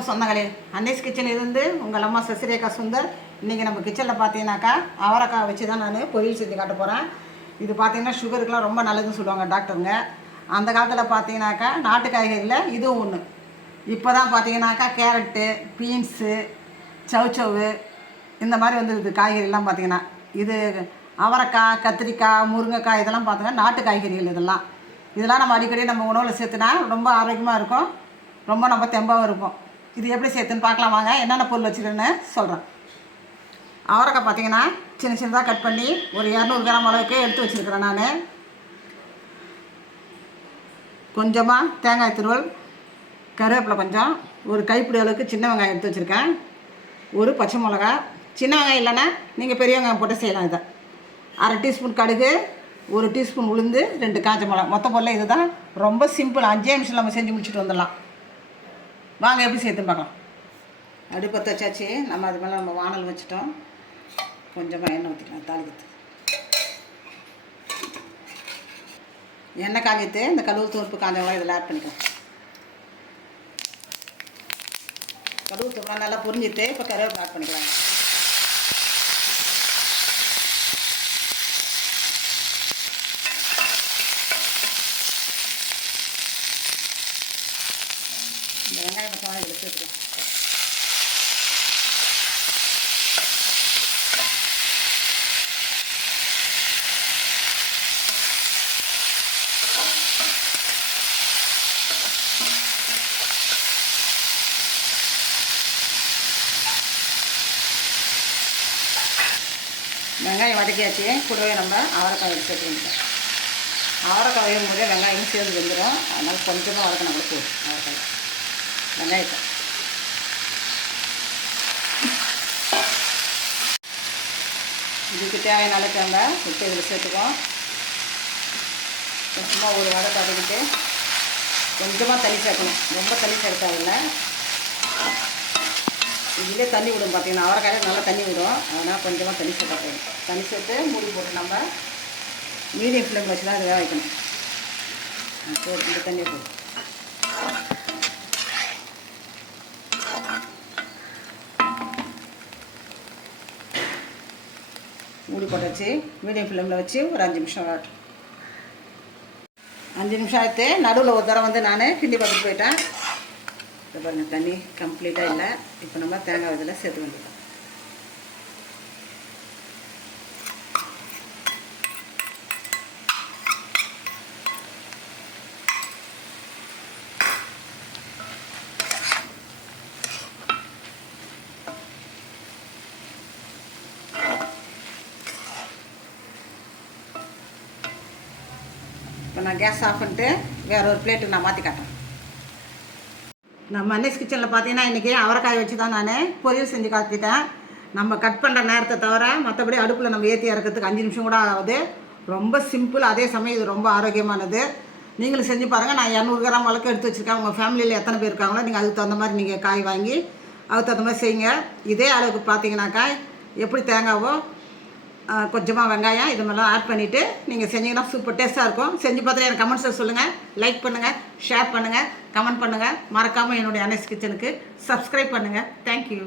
வணக்கம் சொந்தங்களே. அன்னைஸ் கிச்சன் இருந்து உங்கள் அம்மா சசிரேகா சுந்தர். இன்றைக்கி நம்ம கிச்சனில் பார்த்தீங்கன்னாக்கா அவரைக்காய் வச்சு தான் நான் பொரியல் செஞ்சு காட்ட போகிறேன். இது பார்த்தீங்கன்னா சுகருக்கெலாம் ரொம்ப நல்லதுன்னு சொல்லுவாங்க டாக்டருங்க. அந்த காலத்தில் பார்த்தீங்கன்னாக்கா நாட்டு காய்கறியில் இதுவும் ஒன்று. இப்போ தான் பார்த்தீங்கன்னாக்கா கேரட்டு, பீன்ஸு, சவுச்சவு இந்த மாதிரி வந்து இது காய்கறிலாம் பார்த்தீங்கன்னா இது அவரைக்காய், கத்திரிக்காய், முருங்கைக்காய் இதெல்லாம் பார்த்தீங்கன்னா நாட்டு காய்கறிகள். இதெல்லாம் நம்ம அடிக்கடி நம்ம உணவில் சேர்த்துனா ரொம்ப ஆரோக்கியமாக இருக்கும், ரொம்ப நம்ம தெம்பாகவும் இருக்கும். இது எப்படி சேர்த்துன்னு பார்க்கலாம் வாங்க. என்னென்ன பொருள் வச்சுருக்கேன்னு சொல்கிறேன். அவரைக்காய் பார்த்தீங்கன்னா சின்ன சின்னதாக கட் பண்ணி ஒரு 200 கிராம் அளவுக்கு எடுத்து வச்சுருக்கிறேன் நான். கொஞ்சமாக தேங்காய் துருவல், கருவேப்பிலை கொஞ்சம், ஒரு கைப்பிடி அளவுக்கு சின்ன வெங்காயம் எடுத்து வச்சுருக்கேன், ஒரு பச்சை மிளகா, சின்ன வெங்காயம் இல்லைன்னா நீங்கள் பெரிய வெங்காயம் போட்டு செய்யலாம். இதை 1/2 டீஸ்பூன் கடுகு, 1 டீஸ்பூன் உளுந்து, 2 காஞ்ச மிளகா. மொத்த பொருள் இது தான். ரொம்ப சிம்பிள், 5 நிமிஷம் நம்ம செஞ்சு முடிச்சுட்டு வந்துடலாம். வாங்க எப்படி சேர்த்துன்னு பார்க்கலாம். அடுப்பத்தை வச்சாச்சு. நம்ம அது மேலே நம்ம வானல் வச்சுட்டோம். கொஞ்சமாக எண்ணெய் ஊற்றிக்கலாம் தாளிக்கிறது. எண்ணெய் காஞ்சிட்டு இந்த கடுகு தூர்ப்பு காஞ்சவங்க இதில் ஆட் பண்ணிக்கலாம். கடுகு தூர்ப்பு நல்லா புரிஞ்சிட்டு இப்போ கருவேப்பிலை ஆட் பண்ணிக்கலாம். இந்த வெங்காயம் பச்சை இதில் சேர்த்துக்கலாம். வெங்காயம் வதக்கியாச்சு. கூடவே நம்ம அவரைக்காய் எடுத்து சேர்த்துக்கிட்டோம். அவரைக்காய் வேகும் போதே வெங்காயம் சேர்ந்து வந்துடும். அதனால் கொஞ்சமாக வதக்கினா கூட போதும். அவரைக்காய் வெங்காயத்தை இதுக்கு தேவையான அளவுக்கு நம்ம உப்பு இதில் சேர்த்துக்கோம். கொஞ்சமாக ஒரு வடை தடவிட்டு கொஞ்சமாக தண்ணி சேர்க்கணும். ரொம்ப தண்ணி சேர்த்தாதில்ல, இதிலே தண்ணி விடும். பார்த்தீங்கன்னா அவரைக்காயில் நல்லா தண்ணி விடும். அதனால் கொஞ்சமாக தண்ணி சேர்த்தா போதும். தண்ணி சேர்த்து மூடி போட்டு நம்ம மீடியம் ஃப்ளேம் வச்சு தான் இதை வேக வைக்கணும். இந்த தண்ணியை போதும். மூடி போட்டாச்சு. மீடியம் ஃப்ளேமில் வச்சு ஒரு 5 நிமிஷம் ஆகட்டும். 5 நிமிஷம் ஆகிட்டு நடுவில் ஒரு தடவை வந்து நான் கிண்டி பார்த்துட்டு போயிட்டேன். இதை பாருங்கள், தண்ணி கம்ப்ளீட்டாக இல்லை. இப்போ நம்ம தேங்காய் இதில் சேர்த்து வேண்டியதான். இப்போ நான் கேஸ் ஆஃப் பண்ணிட்டு வேறு ஒரு பிளேட்டுக்கு நான் மாற்றி காட்டுறேன். நம்ம அன்னைஸ் கிச்சனில் பார்த்தீங்கன்னா இன்றைக்கி அவரைக்காய் வச்சு தான் நான் பொரியல் செஞ்சு காத்திட்டேன். நம்ம கட் பண்ணுற நேரத்தை தவிர மற்றபடி அடுப்பில் நம்ம ஏற்றி இறக்கிறதுக்கு 5 நிமிஷம் கூட ஆகுது. ரொம்ப சிம்பிள், அதே சமயம் இது ரொம்ப ஆரோக்கியமானது. நீங்களும் செஞ்சு பாருங்கள். நான் 200 கிராம் அளவுக்கு எடுத்து வச்சுருக்கேன். உங்கள் ஃபேமிலியில் எத்தனை பேர் இருக்காங்களோ நீங்கள் அதுக்கு தகுந்த மாதிரி நீங்கள் காய் வாங்கி அதுக்கு தகுந்த மாதிரி செய்யுங்க. இதே அளவுக்கு பார்த்தீங்கன்னாக்கா எப்படி தேங்காவோ கொஞ்சமாக வெங்காயம் இது மாதிரிலாம் ஆட் பண்ணிவிட்டு நீங்கள் செஞ்சிங்கன்னா சூப்பர் டேஸ்ட்டாக இருக்கும். செஞ்சு பார்த்துட்டு எனக்கு கமெண்ட்ஸில் சொல்லுங்கள். லைக் பண்ணுங்கள், ஷேர் பண்ணுங்கள், கமெண்ட் பண்ணுங்கள். மறக்காமல் என்னுடைய அன்னைஸ் கிச்சனுக்கு சப்ஸ்கிரைப் பண்ணுங்கள். தேங்க்யூ.